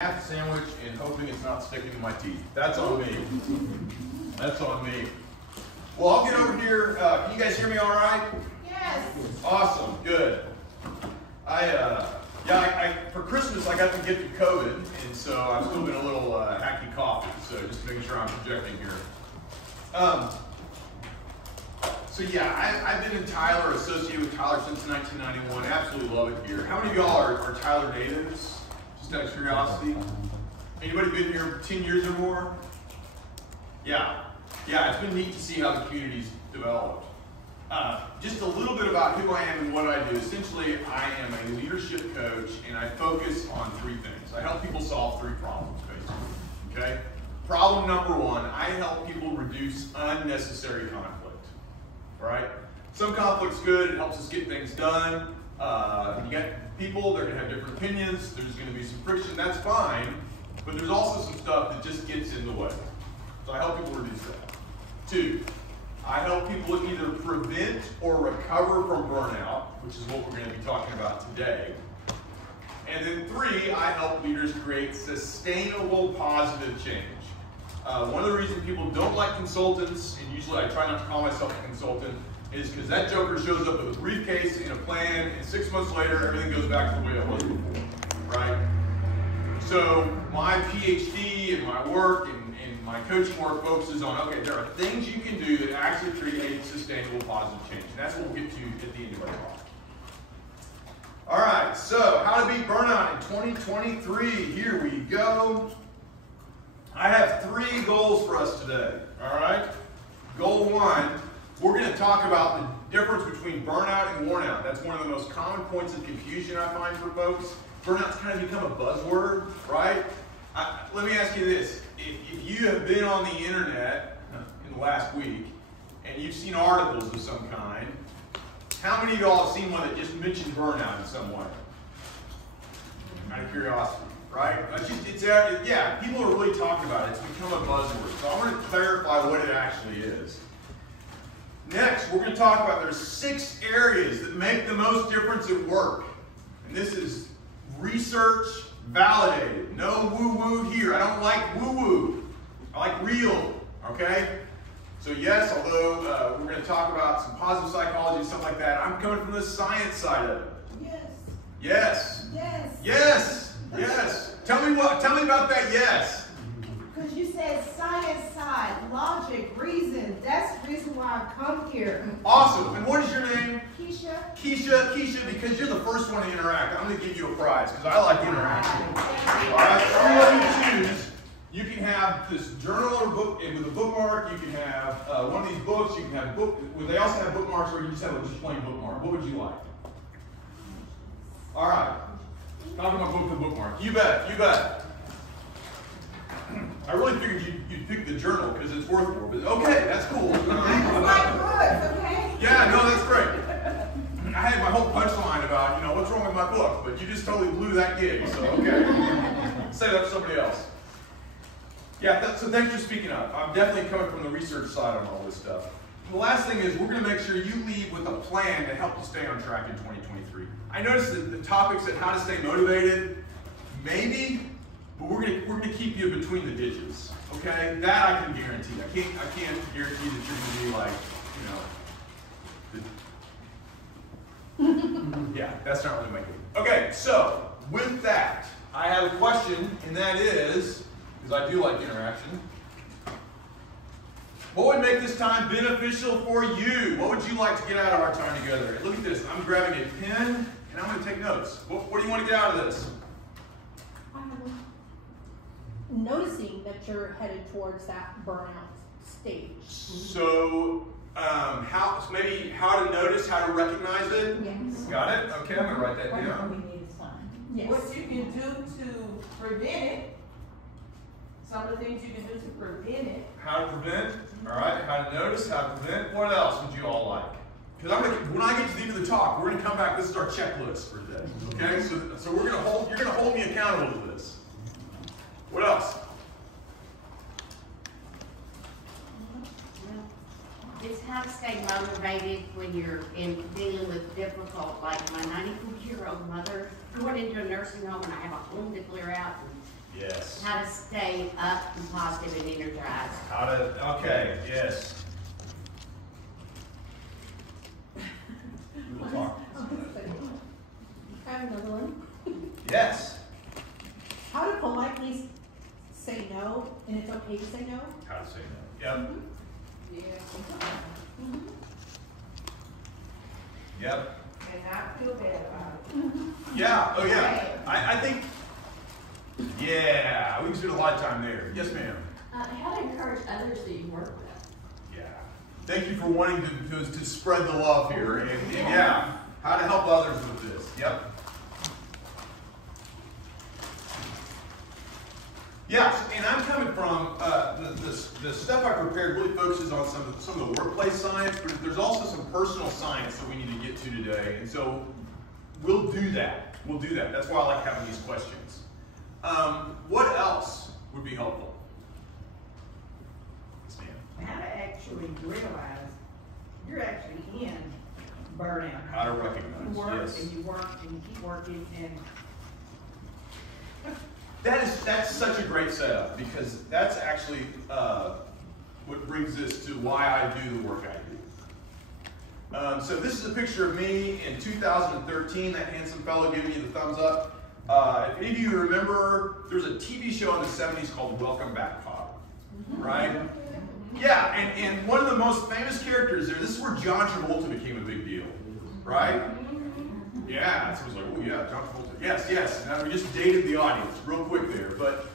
half sandwich and hoping it's not sticking to my teeth. That's on me. That's on me. Well, I'll get over here. Can you guys hear me all right? Yes. Awesome. Good. For Christmas I got the gift of COVID, and so I've still been a little hacky coffee. So just making sure I'm projecting here. I've been in Tyler, associated with Tyler since 1991. Absolutely love it here. How many of y'all are Tyler natives? Just out of curiosity. Anybody been here 10 years or more? Yeah, it's been neat to see how the community's developed. Just a little bit about who I am and what I do. Essentially, I am a leadership coach, and I focus on three things. I help people solve three problems, basically. Okay? Problem number one, I help people reduce unnecessary conflict. Right? Some conflict's good, it helps us get things done. You got people, they're going to have different opinions, there's going to be some friction, that's fine, but there's also some stuff that just gets in the way. So I help people reduce that. Two, I help people either prevent or recover from burnout, which is what we're going to be talking about today. And then three, I help leaders create sustainable positive change. One of the reasons people don't like consultants, and usually I try not to call myself a consultant, is because that joker shows up with a briefcase and a plan, and 6 months later, everything goes back to the way it was before, right? So my PhD and my work and my coaching work focuses on, okay, there are things you can do that actually create sustainable positive change. And that's what we'll get to at the end of our talk. All right, so how to beat burnout in 2023. Here we go. I have three goals for us today, all right? Goal one, we're going to talk about the difference between burnout and worn out. That's one of the most common points of confusion I find for folks. Burnout's kind of become a buzzword, right? Let me ask you this. If you have been on the internet in the last week and you've seen articles of some kind, how many of y'all have seen one that just mentioned burnout in some way? Out of curiosity. Right? People are really talking about it. It's become a buzzword. So I want to clarify what it actually is. Next, we're going to talk about there's 6 areas that make the most difference at work. And this is research validated. No woo-woo here. I don't like woo-woo. I like real. Okay? So yes, although we're going to talk about some positive psychology and stuff like that, I'm coming from the science side of it. Yes. Yes. Tell me about that yes. Because you said science side, logic, reason. That's the reason why I've come here. Awesome. And what is your name? Keisha. Keisha, because you're the first one to interact, I'm going to give you a prize because I like interaction. All right. So you choose. You can have this journal or book with a bookmark. You can have one of these books. You can have a book. They also have bookmarks, or you just have a just plain bookmark. What would you like? All right. Talk about book the bookmark. You bet. I really figured you'd pick the journal because it's worth more, but okay, that's cool. I like books, okay? Yeah, no, that's great. I had my whole punchline about, what's wrong with my book, but you just totally blew that gig, so okay. Say that for somebody else. Yeah, so thanks for speaking up. I'm definitely coming from the research side on all this stuff. The last thing is we're going to make sure you leave with a plan to help you stay on track in 2023. I noticed that the topics at how to stay motivated, maybe, but we're going to keep you between the ditches. Okay, that I can guarantee. I can't guarantee that you're going to be like, yeah, that's not really my game. Okay, so with that, I have a question, and that is, because I do like interaction. What would make this time beneficial for you? What would you like to get out of our time together? And look at this. I'm grabbing a pen, and I'm going to take notes. What do you want to get out of this? Noticing that you're headed towards that burnout stage. So, how to notice, how to recognize it? Yes. Got it? Okay, I'm going to write that down. We need a sign. Yes. What you can do to prevent it. Some of the things you can do to prevent it. How to prevent. All right. How to notice. How to prevent. What else would you all like? Because when I get to the end of the talk, we're going to come back. This is our checklist for today. Okay. So we're going to hold. You're going to hold me accountable to this. What else? It's how to stay motivated when you're dealing with difficult, like my 94-year-old mother going into a nursing home and I have a home to clear out. And How to stay up and positive and energized. How to, okay, yes. We'll talk. I have another one. Yes. How to politely say no, and it's okay to say no. How to say no. Yep. Yeah. Yep. And not feel bad about it. Yeah. Oh, yeah. I think, yeah, we can spend a lot of time there. Yes, ma'am. How to encourage others that you work with. Yeah. Thank you for wanting to spread the love here. And yeah, how to help others with this. Yep. Yeah, and I'm coming from, the stuff I prepared really focuses on some of the workplace science, but there's also some personal science that we need to get to today. And so we'll do that. We'll do that. That's why I like having these questions. What else would be helpful? How to actually realize you're actually in burnout. How to recognize, You work yes. and you work and you keep working and That's such a great setup, because that's actually what brings us to why I do the work I do. So this is a picture of me in 2013, that handsome fellow giving you the thumbs up. If any of you remember, there was a TV show in the 70s called Welcome Back, Father, right? Yeah, and one of the most famous characters there, this is where John Travolta became a big deal, right? Yeah, so it was like, oh yeah, John Travolta. Yes, yes. Now we just dated the audience real quick there, but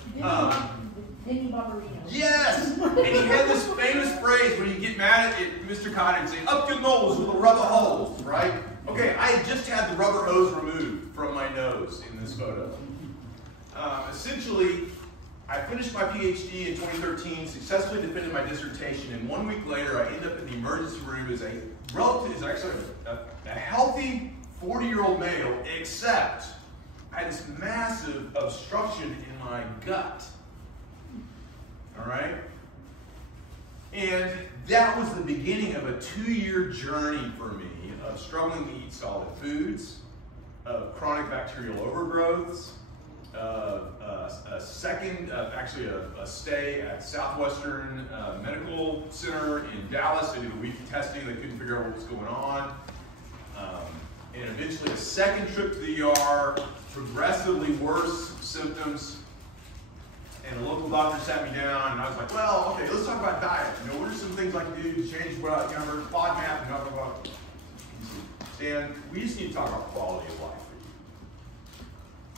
yes, and he had this famous phrase when you get mad at Mr. Cotton and say, "Up your nose with a rubber hose," right? Okay, I had just had the rubber hose removed from my nose in this photo. Essentially, I finished my PhD in 2013, successfully defended my dissertation, and 1 week later, I ended up in the emergency room as a healthy 40-year-old male, except I had this massive obstruction in my gut. All right? And that was the beginning of a 2-year journey for me of struggling to eat solid foods, of chronic bacterial overgrowths, of a stay at Southwestern Medical Center in Dallas. They did a week of testing. They couldn't figure out what was going on. And eventually a second trip to the ER, progressively worse symptoms, and a local doctor sat me down, and I was like, well, okay, let's talk about diet. You know, what are some things I can do to change what, you know, FODMAP and blah, blah, blah. Dan, we just need to talk about quality of life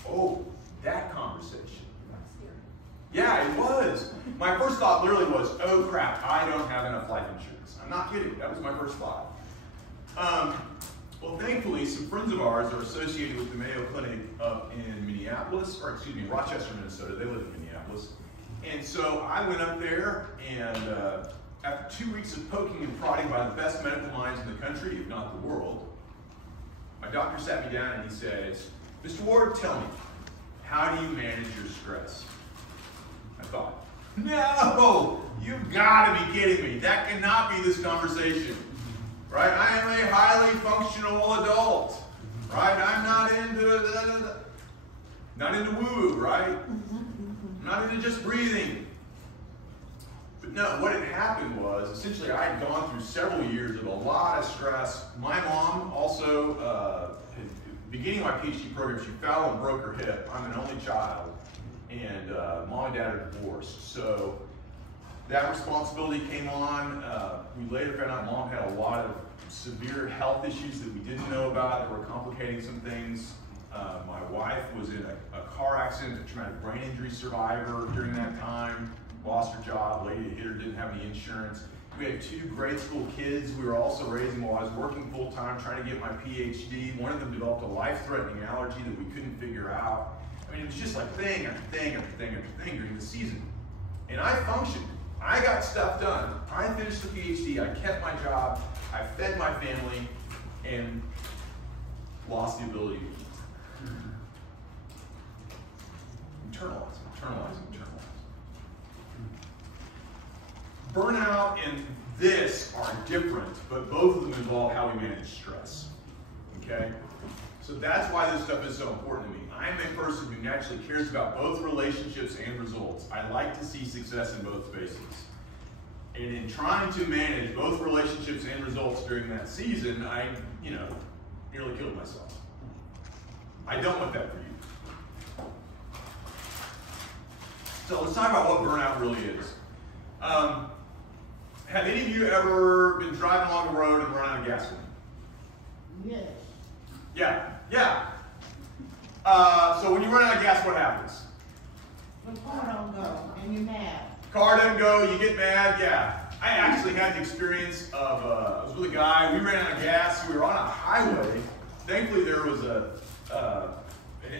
for you. Oh, that conversation. Yeah, it was. My first thought literally was, oh crap, I don't have enough life insurance. I'm not kidding, that was my first thought. Well, thankfully, some friends of ours are associated with the Mayo Clinic up in Minneapolis, or excuse me, Rochester, Minnesota. They live in Minneapolis. And so I went up there, and after 2 weeks of poking and prodding by the best medical minds in the country, if not the world, my doctor sat me down and he says, Mr. Ward, tell me, how do you manage your stress? I thought, no, you've got to be kidding me. That cannot be this conversation. Right? I am a highly functional adult. Right? I'm not into woo-woo, right? I'm not into just breathing. But no, what had happened was, essentially I had gone through several years of a lot of stress. My mom also, beginning my PhD program, she fell and broke her hip. I'm an only child. And mom and dad are divorced. So that responsibility came on. We later found out mom had a lot of severe health issues that we didn't know about that were complicating some things. My wife was in a car accident, a traumatic brain injury survivor during that time, lost her job, lady that hit her didn't have any insurance. We had 2 grade school kids we were also raising while I was working full time trying to get my PhD. One of them developed a life-threatening allergy that we couldn't figure out. I mean, it was just like thing after thing after thing after thing during the season. And I functioned. I got stuff done. I finished the PhD, I kept my job, I fed my family, and lost the ability to internalize. Burnout and this are different, but both of them involve how we manage stress. Okay? So that's why this stuff is so important to me. I'm a person who naturally cares about both relationships and results. I like to see success in both spaces. And in trying to manage both relationships and results during that season, I, nearly killed myself. I don't want that for you. So let's talk about what burnout really is. Have any of you ever been driving along the road and run out of gasoline? Yes. Yeah. So when you run out of gas, what happens? The car don't go, and you're mad. Car doesn't go, you get mad, yeah. I actually had the experience of, I was with a guy, we ran out of gas, we were on a highway. Thankfully there was an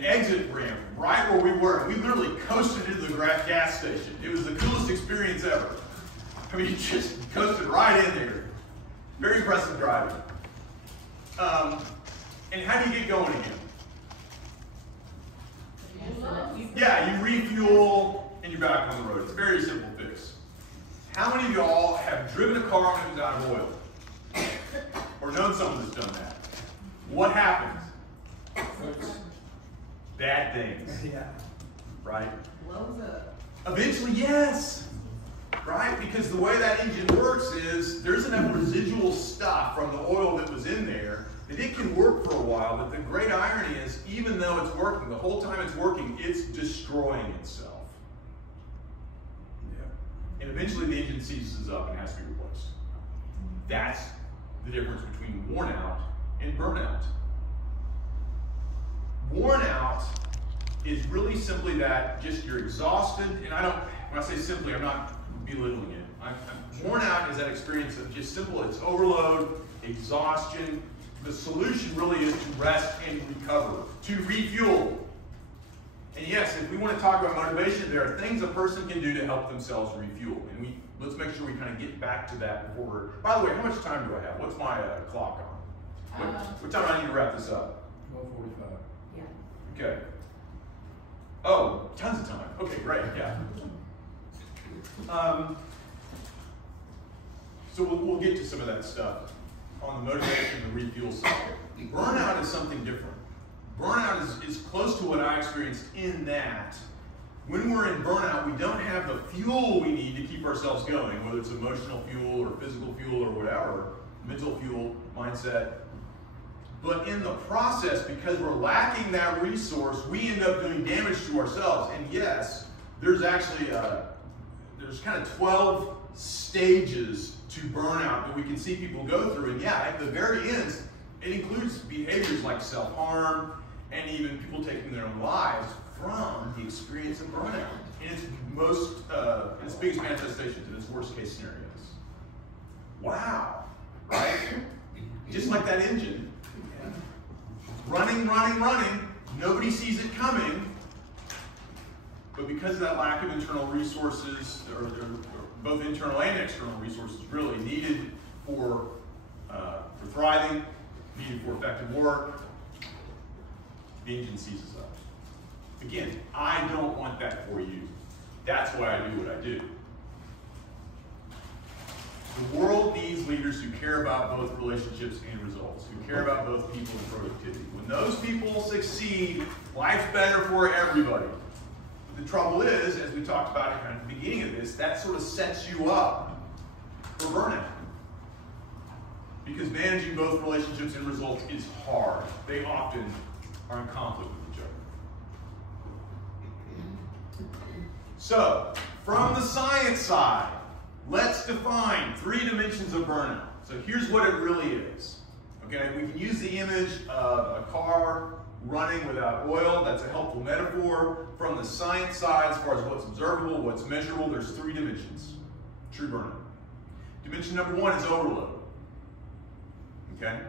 exit ramp right where we were. We literally coasted into the gas station. It was the coolest experience ever. I mean, just coasted right in there. Very impressive driving. And how do you get going again? Yeah, you refuel and you're back on the road. It's a very simple fix. How many of y'all have driven a car when it was out of oil? Or known someone that's done that? What happens? Bad things. Yeah. Right? Blows up. Eventually, yes. Right? Because the way that engine works is there's enough residual stuff from the oil that was in there that it can work for a while, but the great irony is even though it's working, the whole time it's working, it's destroying itself. Yeah. And eventually the engine seizes up and has to be replaced. That's the difference between worn out and burnout. Worn out is really simply that just you're exhausted, and when I say simply, I'm not belittling it. Worn out is that experience of just simple, it's overload, exhaustion. The solution really is to rest and recover, to refuel. And yes, if we want to talk about motivation, there are things a person can do to help themselves refuel. And let's make sure we kind of get back to that before we're, by the way, how much time do I have? What's my clock on? What time do I need to wrap this up? 12:45. Yeah. Okay. Oh, tons of time. Okay, great, yeah. So we'll get to some of that stuff on the motivation and the refuel side. Burnout is something different. Burnout is close to what I experienced in that when we're in burnout, we don't have the fuel we need to keep ourselves going, whether it's emotional fuel or physical fuel or whatever, mental fuel, mindset. But in the process, because we're lacking that resource, we end up doing damage to ourselves. And yes, there's actually there's kind of 12 stages to burnout that we can see people go through. And yeah, at the very end, it includes behaviors like self-harm and even people taking their own lives from the experience of burnout in its biggest manifestations, in its worst case scenarios. Wow, right? Just like that engine. Running, nobody sees it coming, but because of that lack of internal resources, or both internal and external resources really needed for thriving, needed for effective work, the engine seizes up. Again, I don't want that for you. That's why I do what I do. The world needs leaders who care about both relationships and results, who care about both people and productivity. When those people succeed, life's better for everybody. The trouble is, as we talked about at kind of the beginning of this, that sort of sets you up for burnout. Because managing both relationships and results is hard. They often are in conflict with each other. So, from the science side, let's define 3 dimensions of burnout. So here's what it really is. Okay, we can use the image of a car running without oil. That's a helpful metaphor. From the science side, as far as what's observable, what's measurable, there's 3 dimensions. True burnout. Dimension number 1 is overload. Okay?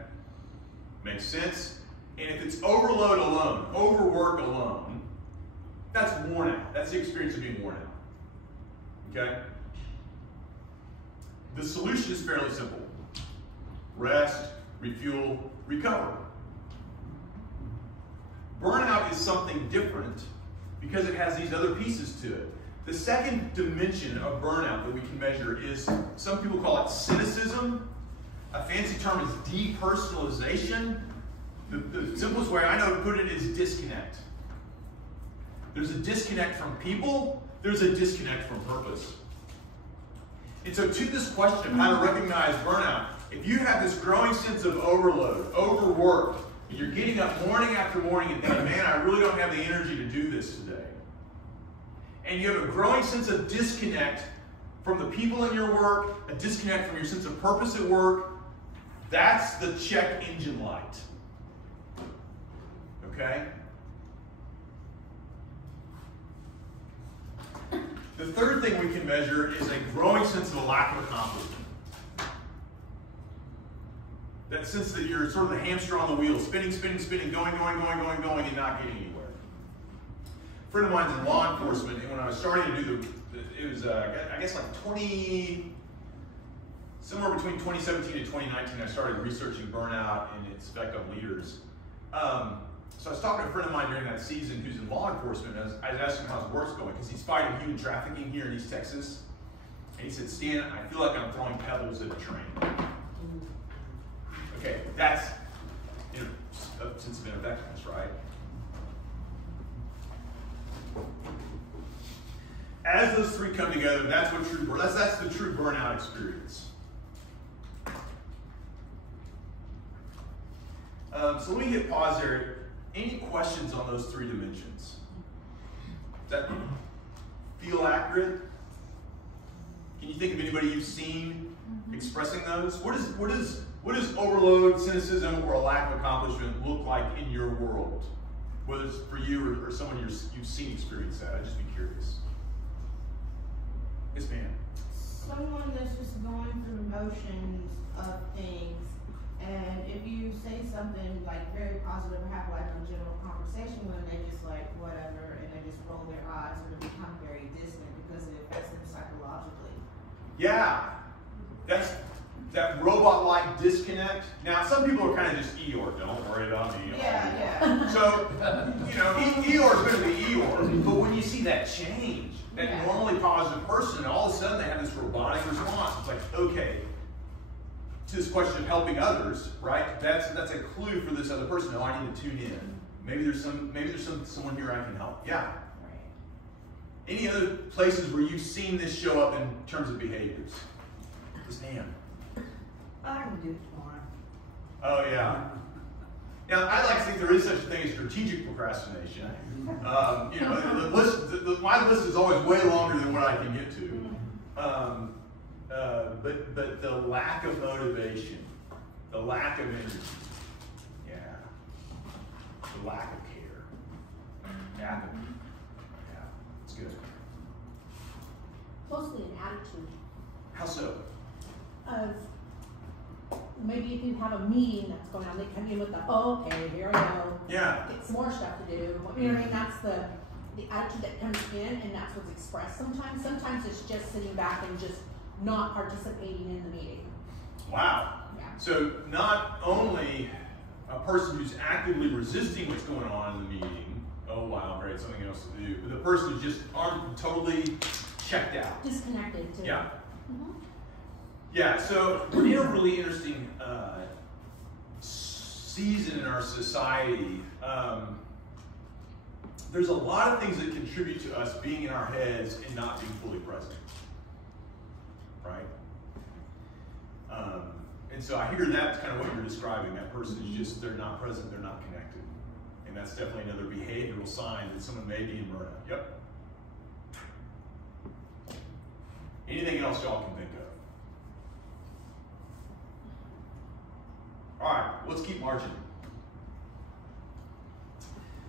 Makes sense? And if it's overload alone, overwork alone, that's worn out. That's the experience of being worn out. Okay? The solution is fairly simple. Rest, refuel, recover. Burnout is something different because it has these other pieces to it. The second dimension of burnout that we can measure is, some people call it cynicism. A fancy term is depersonalization. The simplest way I know to put it is disconnect. There's a disconnect from people, there's a disconnect from purpose. And so to this question of how to recognize burnout, if you have this growing sense of overload, overworked, and you're getting up morning after morning and thinking, man, I really don't have the energy to do this today. And you have a growing sense of disconnect from the people in your work, a disconnect from your sense of purpose at work, that's the check engine light. Okay? The third thing we can measure is a growing sense of a lack of accomplishment. That sense that you're sort of the hamster on the wheel, spinning, going, and not getting anywhere. A friend of mine's in law enforcement, and when I was starting to do it was, I guess like somewhere between 2017 and 2019, I started researching burnout and its effect on leaders. So I was talking to a friend of mine during that season who's in law enforcement, and I was asking him how his work's going, because he's fighting human trafficking here in East Texas. And he said, Stan, I feel like I'm throwing pebbles at a train. Okay, that's a sense of ineffectiveness, right? As those three come together, that's what that's the true burnout experience. So let me hit pause there. Any questions on those three dimensions? Does that feel accurate? Can you think of anybody you've seen expressing those? What does overload, cynicism, or a lack of accomplishment look like in your world? Whether it's for you or someone you've seen experience that. I'd just be curious. Yes, ma'am. Someone that's just going through the motions of things, and if you say something like very positive or have like a general conversation with them, they just like whatever, and they just roll their eyes or they become very distant because it affects them psychologically. Yeah, that's that robot-like disconnect. Now, some people are kind of just Eeyore. Don't worry about me. Yeah. So, Eeyore's going to be Eeyore, but when you see that change, that normally positive person, all of a sudden they have this robotic response. It's like, okay, to this question of helping others, right? That's a clue for this other person. No, I need to tune in. Maybe there's someone here I can help. Yeah. Right. Any other places where you've seen this show up in terms of behaviors? Yes, ma'am. I can do it tomorrow. Oh yeah. Now I like to think there is such a thing as strategic procrastination. My list is always way longer than what I can get to. But the lack of motivation, the lack of energy, the lack of care, apathy. Yeah, it's good. Mostly an attitude How so? of maybe if you have a meeting that's going on, they come in with the, oh, okay, here I go. Yeah. Get some more stuff to do. You know what I mean? That's the attitude that comes in, and that's what's expressed sometimes. Sometimes it's just sitting back and just not participating in the meeting. Wow. Yeah. So not only a person who's actively resisting what's going on in the meeting, oh wow, great, something else to do, but the person who's just totally checked out. Disconnected too. Yeah. Mm-hmm. Yeah, so we're in a really interesting season in our society. There's a lot of things that contribute to us being in our heads and not being fully present. Right? And so I hear that's kind of what you're describing. That person is just, they're not present, they're not connected. And that's definitely another behavioral sign that someone may be in burnout. Yep. Anything else y'all can think of? All right, let's keep marching.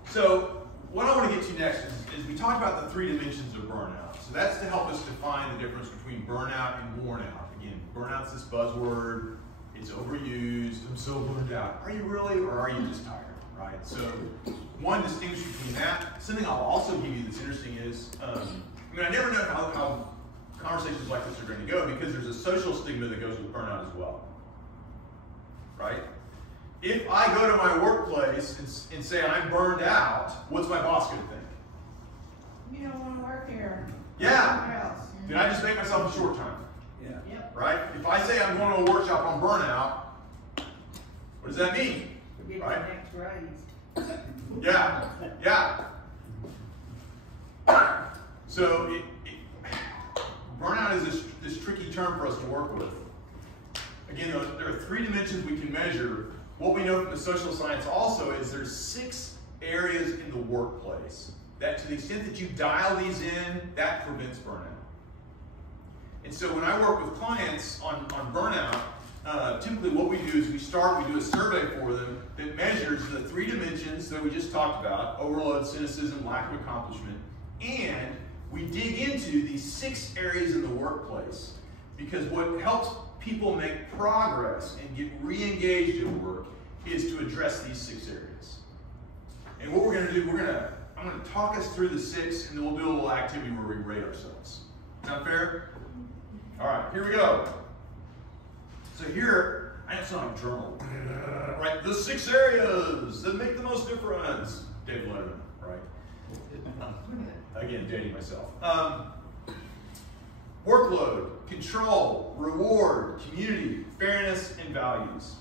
So what I want to get to next is we talked about the three dimensions of burnout. So that's to help us define the difference between burnout and worn out. Again, burnout's this buzzword. It's overused. I'm so burned out. Are you really, or are you just tired? Right? So one distinction between that. Something I'll also give you that's interesting is, I never know how conversations like this are going to go because there's a social stigma that goes with burnout as well. Right? If I go to my workplace and say I'm burned out, what's my boss going to think? You don't want to work here. Yeah. Somewhere else. Did I just make myself a short time? Yeah. Yep. Right? If I say I'm going to a workshop on burnout, what does that mean? Get Right? the next raised. Yeah, yeah. So burnout is this tricky term for us to work with. Again, there are 3 dimensions we can measure. What we know from the social science also is there's 6 areas in the workplace that, to the extent that you dial these in, that prevents burnout. And so when I work with clients on burnout, typically what we do is we do a survey for them that measures the 3 dimensions that we just talked about: overload, cynicism, lack of accomplishment, and we dig into these 6 areas in the workplace, because what helps people make progress and get re-engaged at work is to address these 6 areas. And what we're going to do, I'm going to talk us through the 6, and then we'll do a little activity where we rate ourselves. Sound fair? All right, here we go. So here, I just sound like a journal. Right, the 6 areas that make the most difference. David Letterman, right? Again, dating myself. Workload, control, reward, community, fairness, and values.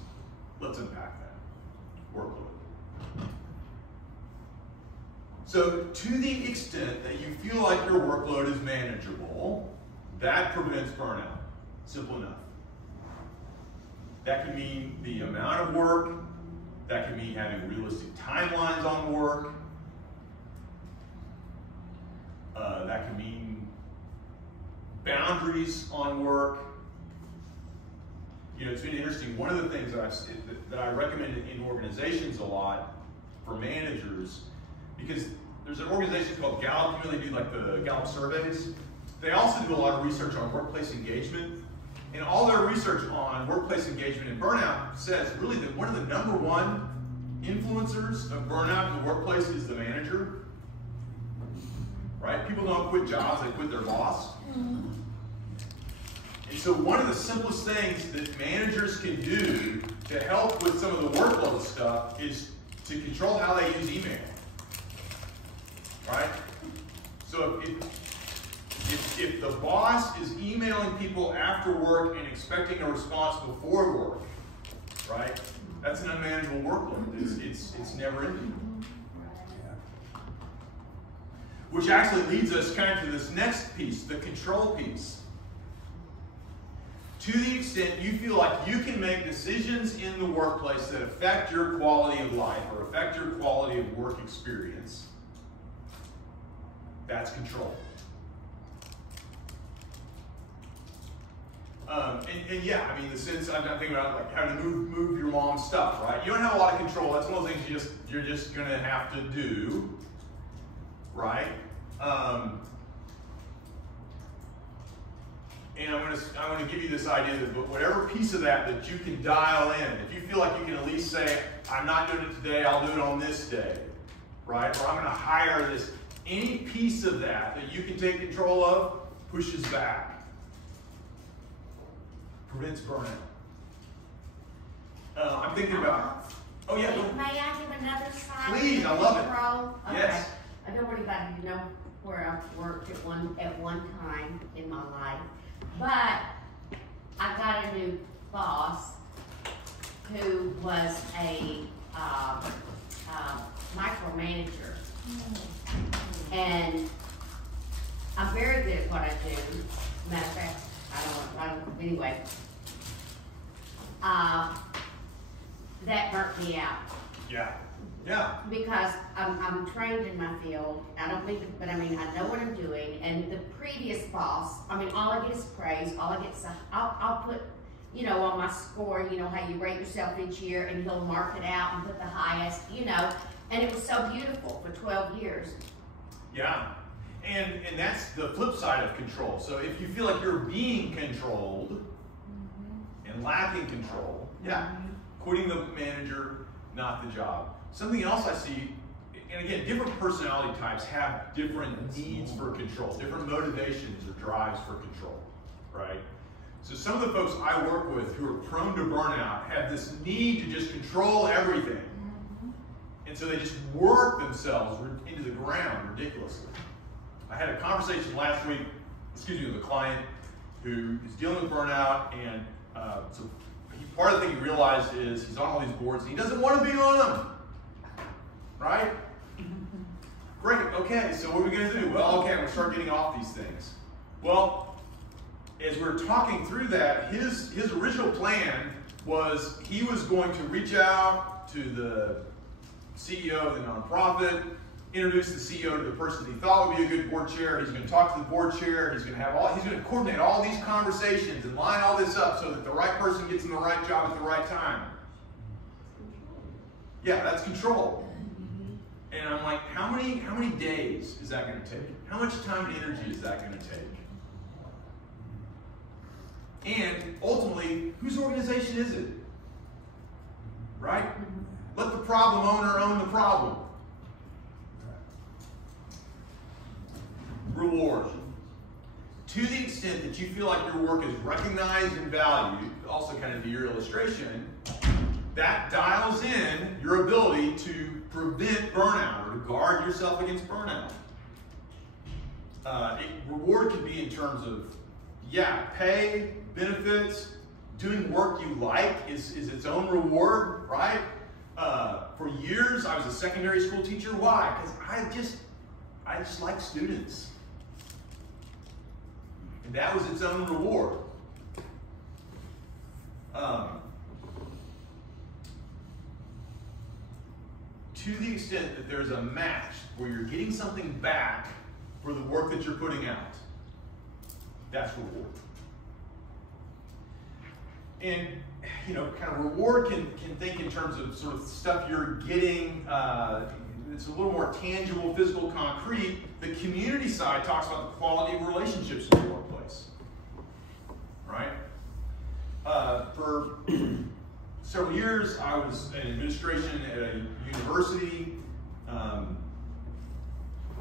Let's unpack that. Workload. So to the extent that you feel like your workload is manageable, that prevents burnout. Simple enough. That can mean the amount of work. That can mean having realistic timelines on work. That can mean boundaries on work. You know, it's been interesting. One of the things that I recommend in organizations a lot for managers, because there's an organization called Gallup. You really do like the Gallup surveys. They also do a lot of research on workplace engagement. And all their research on workplace engagement and burnout says really that one of the #1 influencers of burnout in the workplace is the manager. Right? People don't quit jobs, they quit their boss. And so one of the simplest things that managers can do to help with some of the workload stuff is to control how they use email. Right? So if the boss is emailing people after work and expecting a response before work, right? That's an unmanageable workload. It's never ending. Which actually leads us kind of to this next piece, the control piece. To the extent you feel like you can make decisions in the workplace that affect your quality of life or affect your quality of work experience, that's control. And yeah, I mean, the sense I'm not thinking about like having to move your mom's stuff, right? You don't have a lot of control. That's one of the things you're just going to have to do, right? And I'm going to give you this idea that whatever piece of that you can dial in, if you feel like you can at least say, I'm not doing it today, I'll do it on this day, right? Or I'm going to hire this. Any piece of that you can take control of pushes back. Prevents burnout. I'm thinking about. Oh yeah. May I give another side? Please, I love it. Control? Okay. Yes. I don't want anybody to know where I've worked at one time in my life, but I got a new boss who was a micromanager, and I'm very good at what I do. Matter of fact, anyway. That burnt me out. Yeah. Yeah. Because I'm trained in my field. I don't mean to, but I mean, I know what I'm doing. And the previous boss, I mean, all I get is praise. All I get is, I'll put, you know, on my score, you know, how you rate yourself each year, and he'll mark it out and put the highest, you know. And it was so beautiful for 12 years. Yeah. And that's the flip side of control. So if you feel like you're being controlled and lacking control, yeah, quitting the manager, not the job. Something else I see, and again, different personality types have different needs for control, different motivations or drives for control, right? So some of the folks I work with who are prone to burnout have this need to just control everything. And so they just work themselves into the ground ridiculously. I had a conversation last week, with a client who is dealing with burnout, and part of the thing he realized is he's on all these boards and he doesn't want to be on them. right? Great, okay, so what are we going to do? Well, okay, I'm going to start getting off these things. Well, as we're talking through that, his original plan was he was going to reach out to the CEO of the nonprofit, introduce the CEO to the person that he thought would be a good board chair. He's going to talk to the board chair. He's going to coordinate all these conversations and line all this up so that the right person gets in the right job at the right time. Yeah, that's control. And I'm like, how many days is that going to take? How much time and energy is that going to take? And ultimately, whose organization is it? Right? Let the problem owner own the problem. Reward. To the extent that you feel like your work is recognized and valued, also kind of to your illustration, that dials in your ability to prevent burnout or to guard yourself against burnout. Reward can be in terms of, pay, benefits, doing work you like is its own reward, right? For years, I was a secondary school teacher. Why? Because I just like students. And that was its own reward. To the extent that there's a match where you're getting something back for the work that you're putting out, that's reward. And, kind of reward can think in terms of sort of stuff you're getting. It's a little more tangible, physical, concrete. The community side talks about the quality of relationships in the workplace, right? For several years, I was in administration at a university,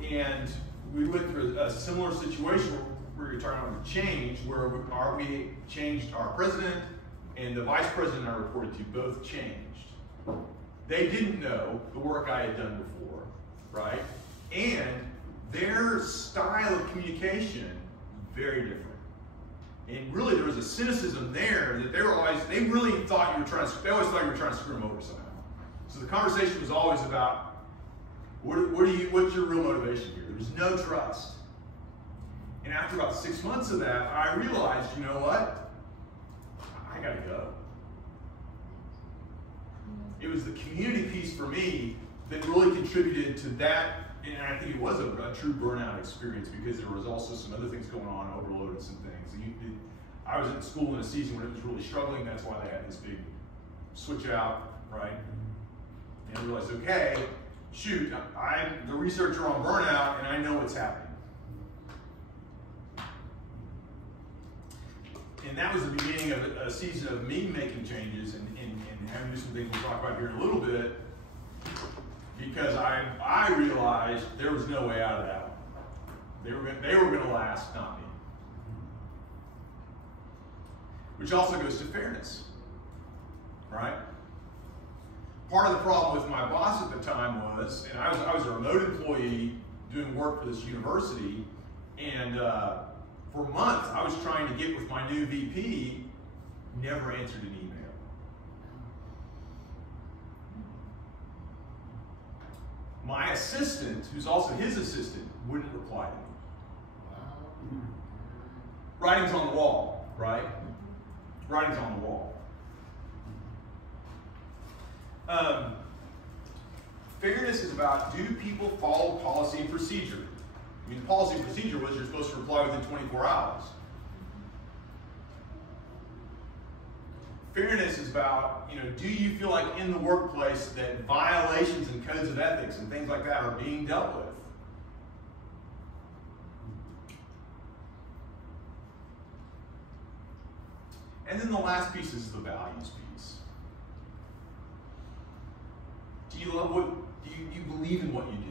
and we went through a similar situation where we were talking about change, where we changed our president and the vice president I reported to both changed. They didn't know the work I had done before, right? And their style of communication, very different. And really, there was a cynicism there that they really thought you were trying to, they always thought you were trying to screw them over somehow. So the conversation was always about, what's your real motivation here? There was no trust. And after about 6 months of that, I realized, you know what? I gotta go. It was the community piece for me that really contributed to that, and I think it was a true burnout experience because there was also some other things going on, overload and some things. I was in school in a season when it was really struggling. That's why they had this big switch out, right? And I realized, okay, shoot, I'm the researcher on burnout, and I know what's happening. And that was the beginning of a season of me making changes and having to do some things we'll talk about here in a little bit, because I realized there was no way out of that one. They were going to last, not me. Which also goes to fairness, right? Part of the problem with my boss at the time was, and I was a remote employee doing work for this university, and for months I was trying to get with my new VP, never answered an email. My assistant, who's also his assistant, wouldn't reply to me. Writing's on the wall, right? Writing's on the wall. Fairness is about, do people follow policy and procedure? I mean, the policy and procedure was you're supposed to reply within 24 hours. Fairness is about, do you feel like in the workplace that violations and codes of ethics and things like that are being dealt with? And then the last piece is the values piece. Do you believe in what you do?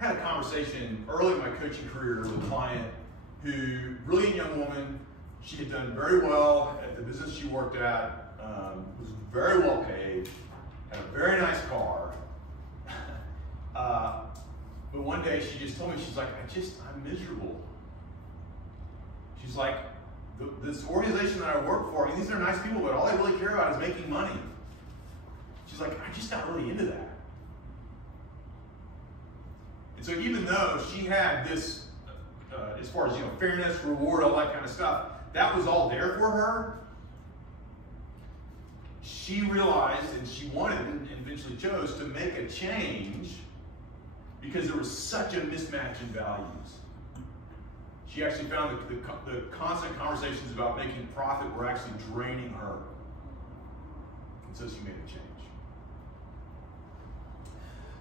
I had a conversation early in my coaching career with a client who, brilliant young woman, she had done very well at the business she worked at, was very well paid, had a very nice car. But one day she just told me, she's like, I'm miserable. She's like, this organization that I work for, these are nice people, but all they really care about is making money. She's like, I'm just not really into that. And so even though she had this, as far as, fairness, reward, all that kind of stuff, that was all there for her, she realized, and she wanted and eventually chose to make a change because there was such a mismatch in values. She actually found that the constant conversations about making profit were actually draining her. And so she made a change.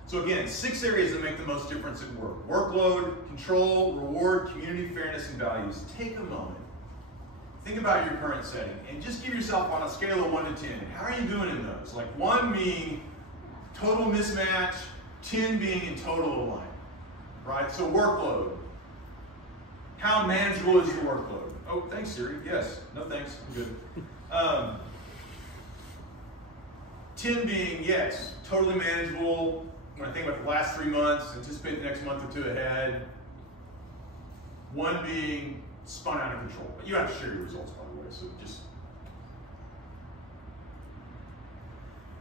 So again, 6 areas that make the most difference at work. Workload, control, reward, community, fairness, and values. Take a moment. Think about your current setting and just give yourself on a scale of 1 to 10. How are you doing in those? Like 1 being total mismatch, 10 being in total alignment. Right? So workload. How manageable is your workload? Oh, thanks, Siri. Yes. No, thanks. I'm good. 10 being, yes, totally manageable. When I think about the last 3 months, anticipate the next month or 2 ahead. 1 being spun out of control. But you have to share your results, by the way, so just.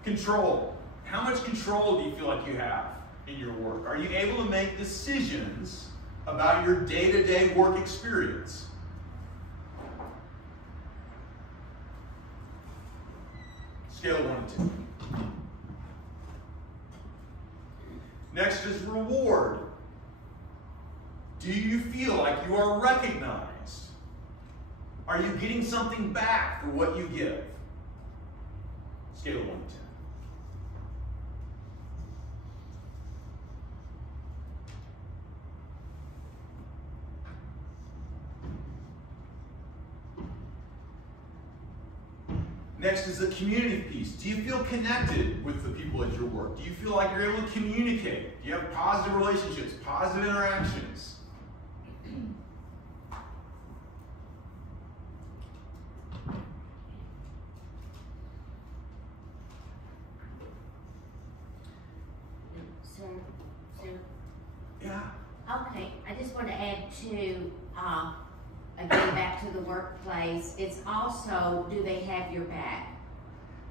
Control. How much control do you feel like you have in your work? Are you able to make decisions about your day-to-day work experience? Scale of 1 to 10. Next is reward. Do you feel like you are recognized? Are you getting something back for what you give? Scale of 1 to 10. Next is the community piece. Do you feel connected with the people at your work? Do you feel like you're able to communicate? Do you have positive relationships, positive interactions? So, Yeah. okay, I just want to add to, again, back to the workplace, it's also, do they have your back?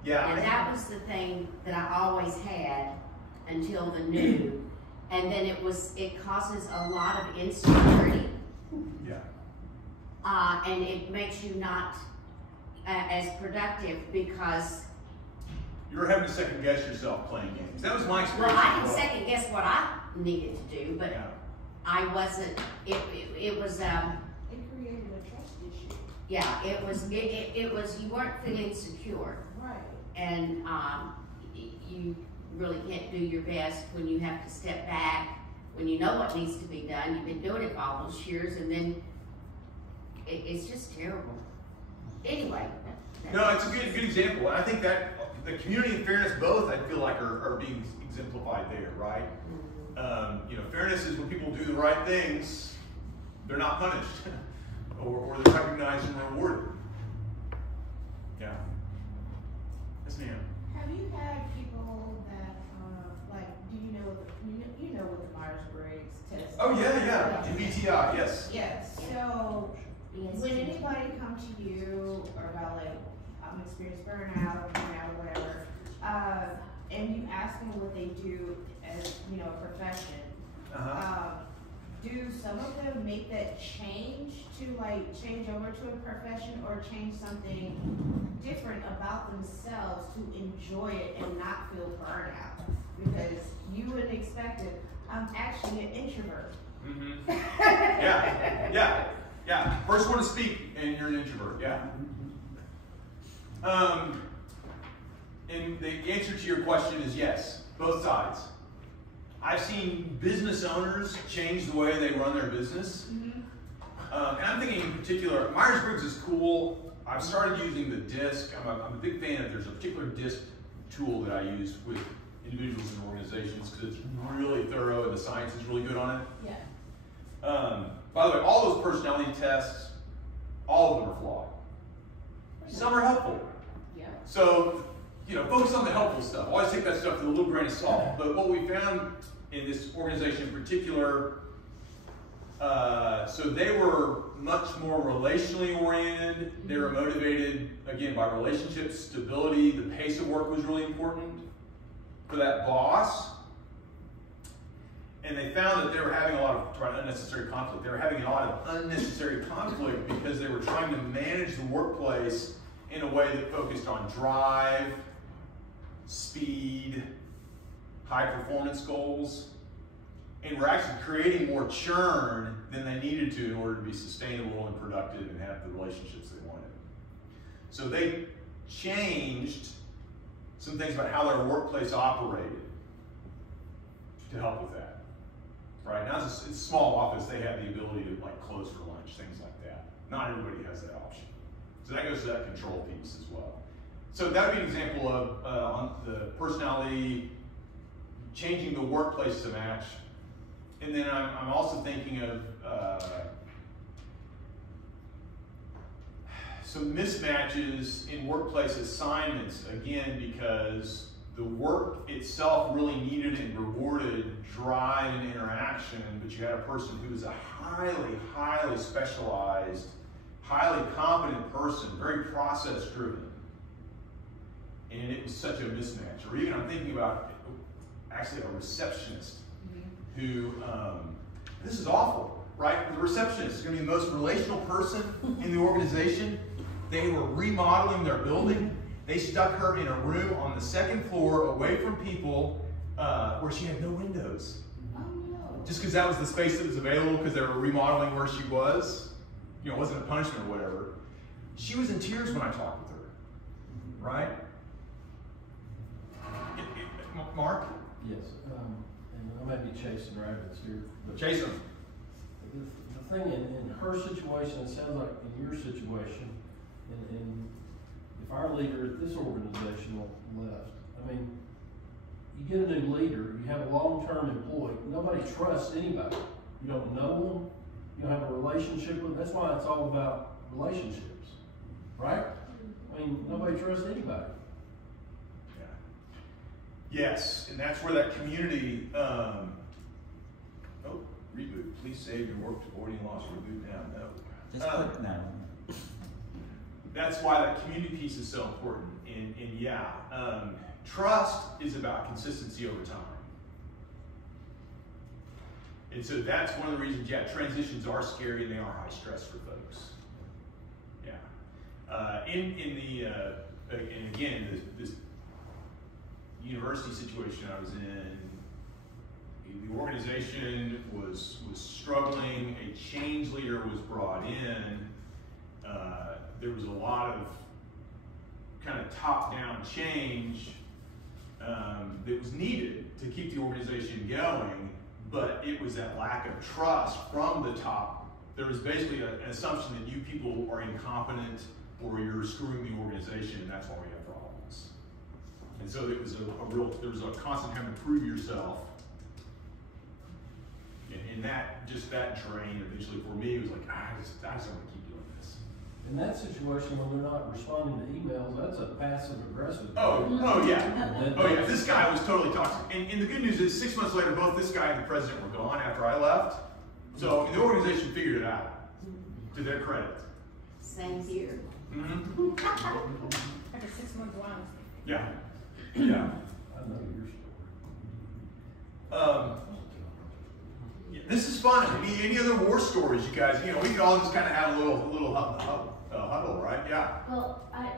Yeah. And that was the thing that I always had until the new. And then it causes a lot of insecurity. Yeah. And it makes you not as productive because. You were having to second guess yourself playing games. That was my experience. Well, I can second guess what I needed to do, but yeah. I wasn't, it was, It created a trust issue. yeah, it was, you weren't feeling secure. Right. And you really can't do your best when you have to step back, when you know what needs to be done. You've been doing it for all those years, and then it's just terrible. Anyway. No, it's a good example. And I think that the community and fairness both, I feel like, are being exemplified there, right? Mm-hmm. Fairness is when people do the right things, they're not punished, or they're recognized and rewarded. Yeah. Yes, ma'am. Have you had people that, do you know what the Myers-Briggs test? Oh yeah. MBTI, yes. Yes. So when anybody come to you or about I'm experiencing burnout or whatever, and you ask them what they do as a profession, do some of them make that change to change over to a profession or change something different about themselves to enjoy it and not feel burnout? Because you wouldn't expect it. I'm actually an introvert. Mm-hmm. Yeah. First one to speak, and you're an introvert. Yeah. And the answer to your question is yes, both sides. I've seen business owners change the way they run their business. Mm-hmm. And I'm thinking in particular, Myers-Briggs is cool. I've started using the DISC. I'm a big fan of, there's a particular DISC tool that I use with individuals and organizations because it's really thorough and the science is really good on it. Yeah. By the way, all those personality tests, all of them are flawed. Some are helpful. Yeah. So, focus on the helpful stuff. Always take that stuff with a little grain of salt. But what we found in this organization in particular, so they were much more relationally oriented. They were motivated, again, by relationships, stability. The pace of work was really important. for that boss, and they found that they were having a lot of unnecessary conflict. They were having a lot of unnecessary conflict because they were trying to manage the workplace in a way that focused on drive, speed, high performance goals, and were actually creating more churn than they needed to in order to be sustainable and productive and have the relationships they wanted. So they changed some things about how their workplace operated to help with that. Right now, it's a small office. They have the ability to like close for lunch, things like that. Not everybody has that option. So that goes to that control piece as well. So that would be an example of on the personality, changing the workplace to match. And then I'm also thinking of some mismatches in workplace assignments, again, because the work itself really needed and rewarded drive and interaction, but you had a person who was a highly specialized, highly competent person, very process driven. And it was such a mismatch. Or even I'm thinking about actually a receptionist who, this is awful, right? The receptionist is going to be the most relational person in the organization. They were remodeling their building. They stuck her in a room on the second floor away from people where she had no windows. Oh no. Just because that was the space that was available because they were remodeling where she was. You know, it wasn't a punishment or whatever. She was in tears when I talked with her, right? Mark? Yes, and I may be chasing rabbits here. But Chase them. The thing in her situation, it sounds like in your situation, and if our leader at this organization left, I mean, you get a new leader, you have a long-term employee, nobody trusts anybody. You don't know them, you don't have a relationship with them. That's why it's all about relationships, right? I mean, nobody trusts anybody. Yes, and that's where that community, reboot. Please save your work to avoiding loss. Reboot now. No. Just click now. That's why that community piece is so important. And yeah, trust is about consistency over time. And so that's one of the reasons, yeah, transitions are scary and they are high stress for folks. Yeah. And again, this university situation I was in, the organization was struggling. A change leader was brought in. There was a lot of kind of top-down change that was needed to keep the organization going, but it was that lack of trust from the top. There was basically an assumption that you people are incompetent or you're screwing the organization, and that's why we have problems. And so it was there was a constant having to prove yourself. And that drain eventually for me was like, I just want to keep doing this. In that situation, when they're not responding to emails, that's a passive aggressive. Oh yeah. This guy was totally toxic. And the good news is 6 months later, both this guy and the president were gone after I left. So the organization figured it out, to their credit. Same here. Mm-hmm. After 6 months, wow. Yeah. I know your story. Yeah, this is fun. Any other war stories, you guys? You know, we could all just kind of have a little huddle, right? Yeah. Well, I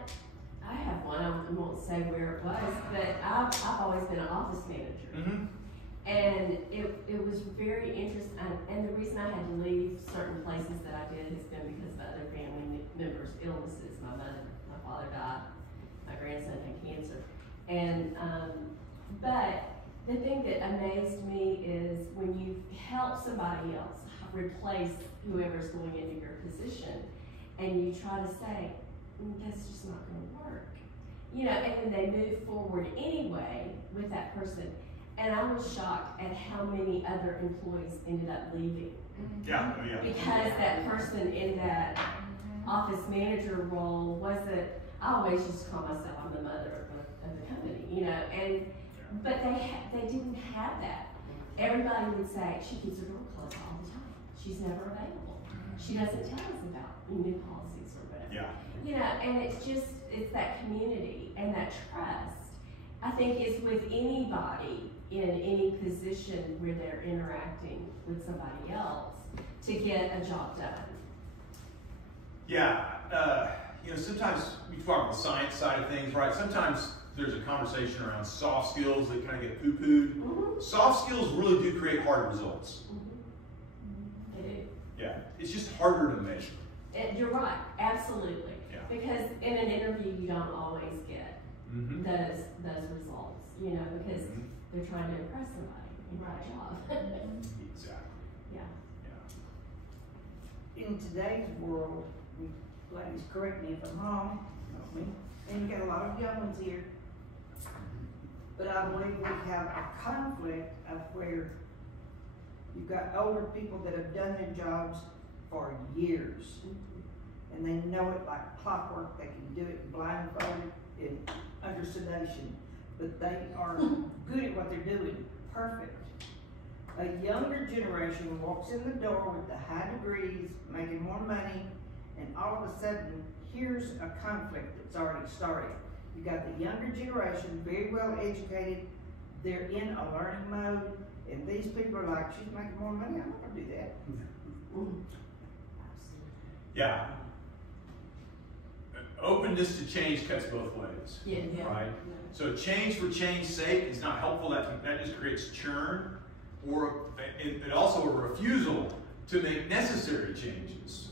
have one. I won't say where it was, but I've always been an office manager. Mm-hmm. And it was very interesting, and the reason I had to leave certain places that I did has been because of other family members' illnesses. My father died, my grandson had cancer. And, but the thing that amazed me is when you help somebody else replace whoever's going into your position, and you try to say, that's just not going to work. You know, and then they move forward anyway with that person. And I was shocked at how many other employees ended up leaving. Yeah. Because that person in that office manager role wasn't, I always used to call myself, I'm the mother of the company, you know, but they didn't have that. Everybody would say, she keeps her door closed all the time. She's never available. She doesn't tell us about new policies or whatever. Yeah. You know, and it's that community and that trust. I think it's with anybody in any position where they're interacting with somebody else to get a job done. Yeah, you know, sometimes we talk about the science side of things, right? Sometimes there's a conversation around soft skills that kind of get poo-pooed. Mm-hmm. Soft skills really do create hard results. Mm-hmm. They do. Yeah, it's just harder to measure. You're right, absolutely. Yeah. Because in an interview, you don't always get Mm-hmm. those results, you know, because they're trying to impress somebody and get a job. Exactly. Yeah. Yeah. In today's world, ladies, correct me if I'm wrong, not me, and you got a lot of young ones here, but I believe we have a conflict of where you've got older people that have done their jobs for years, and they know it like clockwork. They can do it blindfolded and under sedation, but they are good at what they're doing, perfect. A younger generation walks in the door with the high degrees, making more money, and all of a sudden, here's a conflict that's already started. You got the younger generation, very well educated, they're in a learning mode, and these people are like, she's making more money, I'm not gonna do that. Yeah. Openness to change cuts both ways. Yeah. Right? So change for change's sake is not helpful. That just creates churn, or it also a refusal to make necessary changes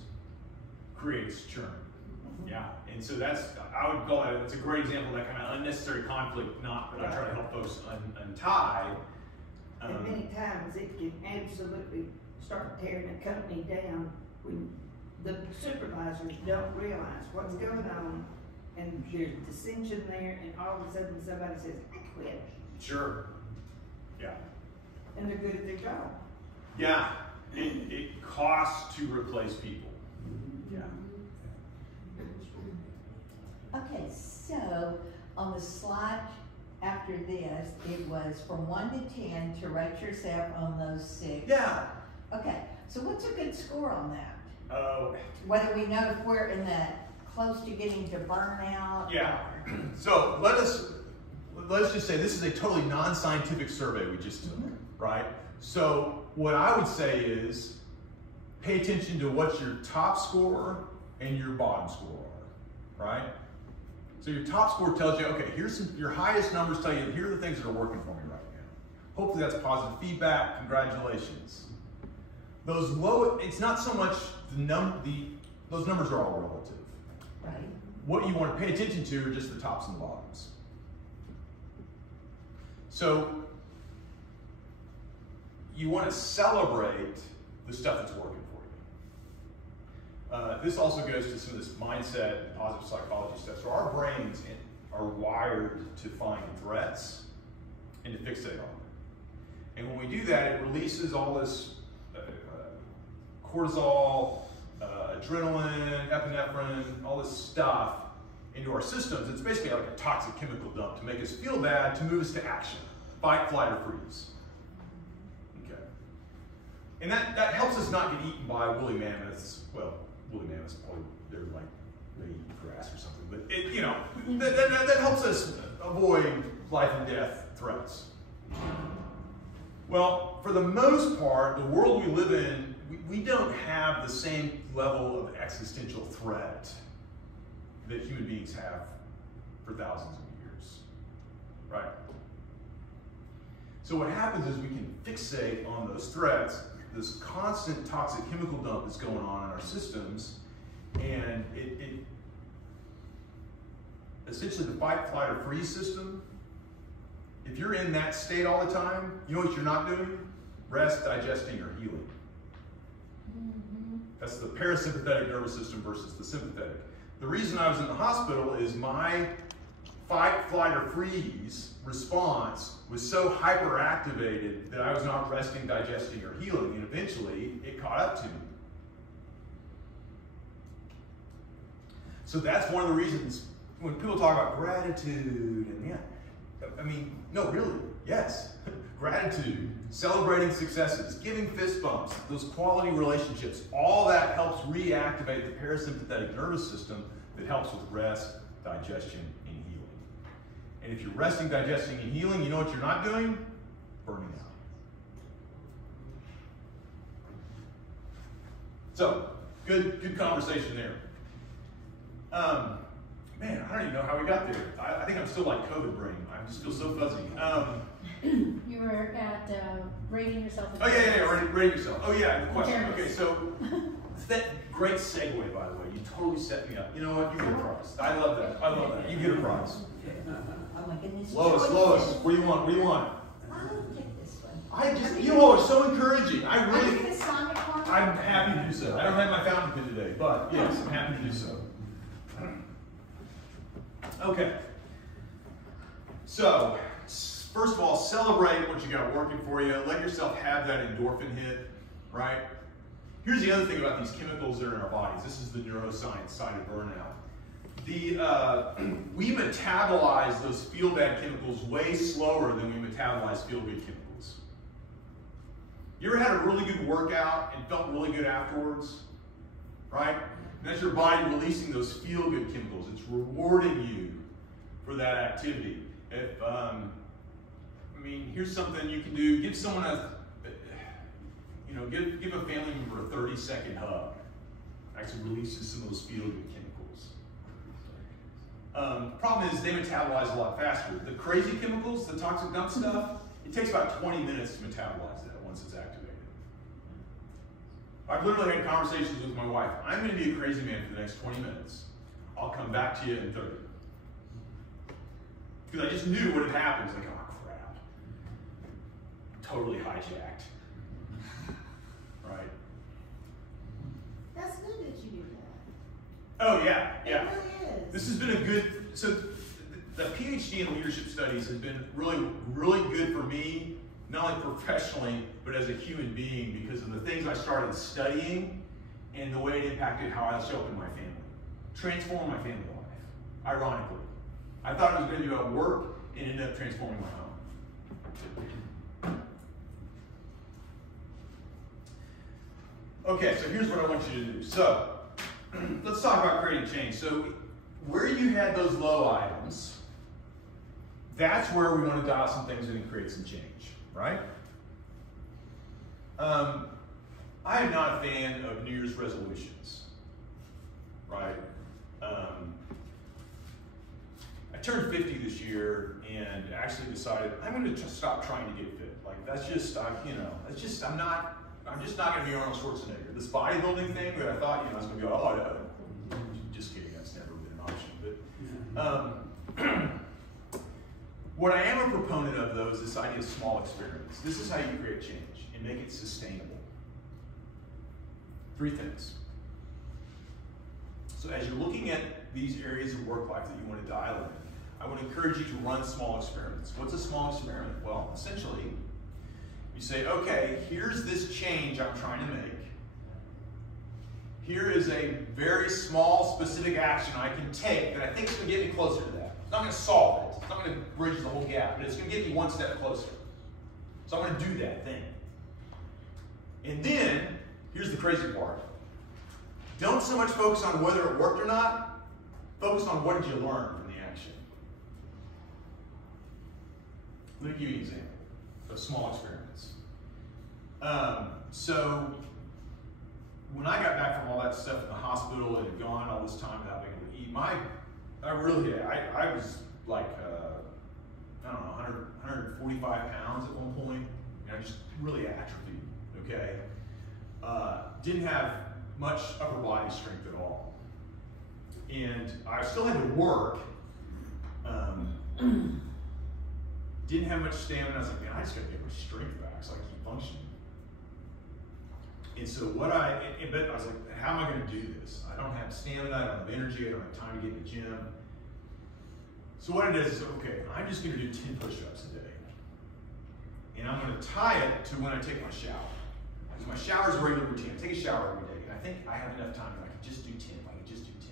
creates churn. Yeah, and so I would call it's a great example of that kind of unnecessary conflict, not that I try to help folks untie. And many times it can absolutely start tearing a company down when the supervisors don't realize what's going on, and there's dissension there, and all of a sudden somebody says, I quit. Sure. Yeah. And they're good at their job. Yeah. It costs to replace people. Yeah. Okay, so on the slide after this, it was from 1 to 10 to rate yourself on those 6. Yeah. Okay, so what's a good score on that? Oh. Whether we know if we're in the close to getting to burnout? Yeah. So let's just say this is a totally non-scientific survey we just took, right? So what I would say is pay attention to what your top score and your bottom score are, right? So your top score tells you, okay, here's your highest numbers tell you, here are the things that are working for me right now. Hopefully that's positive feedback, congratulations. Those low, it's not so much those numbers are all relative. Right. What you want to pay attention to are just the tops and the bottoms. So you want to celebrate the stuff that's working for you. This also goes to some of this mindset and positive psychology stuff. So our brains are wired to find threats and to fixate on them. And when we do that, it releases all this cortisol, adrenaline, epinephrine, all this stuff into our systems. It's basically like a toxic chemical dump to make us feel bad, to move us to action. Fight, flight, or freeze. Okay. And that helps us not get eaten by woolly mammoths. Well, woolly mammoths, probably they're like, they eat grass or something. But it, you know, that helps us avoid life and death threats. Well, for the most part, the world we live in, we don't have the same level of existential threat that human beings have for thousands of years, right? So what happens is we can fixate on those threats, this constant toxic chemical dump that's going on in our systems, and it essentially the fight, flight, or freeze system, if you're in that state all the time, you know what you're not doing? Rest, digesting, or healing. That's the parasympathetic nervous system versus the sympathetic. The reason I was in the hospital is my fight, flight, or freeze response was so hyperactivated that I was not resting, digesting, or healing, and eventually it caught up to me. So that's one of the reasons when people talk about gratitude, and I mean, no, really, yes. Gratitude, celebrating successes, giving fist bumps, those quality relationships, all that helps reactivate the parasympathetic nervous system that helps with rest, digestion, and healing. And if you're resting, digesting, and healing, you know what you're not doing? Burning out. So, good conversation there. Man, I don't even know how we got there. I think I'm still like COVID brain. I just feel so fuzzy. You were at rating yourself. Oh yeah, rating yourself. Oh yeah, the question. Okay, so that great segue, by the way. You totally set me up. You know what? You get a prize. I love that. I love that. You get a prize. Oh my goodness. Lois, what do you want? What do you want? I'll get this one. I just, you all are so encouraging. I Are really, you gonna sign it for me? I'm happy to do so. I don't have my fountain pen today, but yes, I'm happy to do so. Okay. So, first of all, celebrate what you got working for you. Let yourself have that endorphin hit, right? Here's the other thing about these chemicals that are in our bodies. This is the neuroscience side of burnout. We metabolize those feel-bad chemicals way slower than we metabolize feel-good chemicals. You ever had a really good workout and felt really good afterwards? Right? And that's your body releasing those feel-good chemicals. It's rewarding you for that activity. If, I mean, here's something you can do. Give someone give a family member a 30-second hug. Actually releases some of those feel-good chemicals. Problem is they metabolize a lot faster. The crazy chemicals, the toxic dump stuff, it takes about 20 minutes to metabolize that once it's activated. I've literally had conversations with my wife. I'm going to be a crazy man for the next 20 minutes. I'll come back to you in 30. Because I just knew what had happened. It's like, oh crap. Totally hijacked. Right? That's good that you do that. Oh yeah, yeah. It really is. This has been a good, so the PhD in leadership studies has been really, really good for me, not only professionally, but as a human being because of the things I started studying and the way it impacted how I show up in my family. Transformed my family life, ironically. I thought it was going to be about work and ended up transforming my home. Okay, so here's what I want you to do. So, let's talk about creating change. So, where you had those low items, that's where we want to dial some things in and create some change, right? I am not a fan of New Year's resolutions, right? I turned 50 this year and actually decided I'm going to stop trying to get fit. Like that's just, I'm just not going to be Arnold Schwarzenegger. This bodybuilding thing that I thought, I was going to go, just kidding, that's never been an option. But what I am a proponent of, though, is this idea of small experiments. This is how you create change and make it sustainable. 3 things. So as you're looking at these areas of work life that you want to dial in, I would encourage you to run small experiments. What's a small experiment? Well, essentially, you say, okay, here's this change I'm trying to make. Here is a very small, specific action I can take that I think is going to get me closer to that. It's not going to solve it. It's not going to bridge the whole gap, but it's going to get me one step closer. So I'm going to do that thing. And then, here's the crazy part. Don't so much focus on whether it worked or not. Focus on what did you learn from the action. Let me give you an example of small experiments. So when I got back from all that stuff in the hospital and had gone all this time without being able to eat, I was like, I don't know, 145 pounds at one point. I just really atrophied, okay? Didn't have much upper body strength at all. And I still had to work. Didn't have much stamina. I was like, man, I just gotta get my strength back so I keep functioning. And so but I was like, how am I gonna do this? I don't have stamina, I don't have energy, I don't have time to get in the gym. So what I did is, okay, I'm just gonna do 10 push-ups a day. And I'm gonna tie it to when I take my shower. Because my shower is a regular routine. I take a shower every day, and I think I have enough time that I can just do 10, if I can just do 10.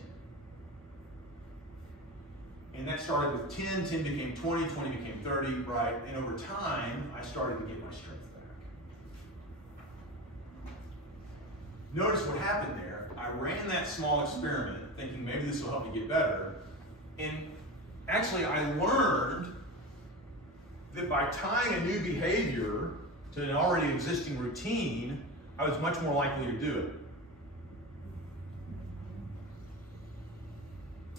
And that started with 10, 10 became 20, 20 became 30, right? And over time, I started to get my strength back. Notice what happened there. I ran that small experiment thinking maybe this will help me get better. And actually I learned that by tying a new behavior to an already existing routine, I was much more likely to do it.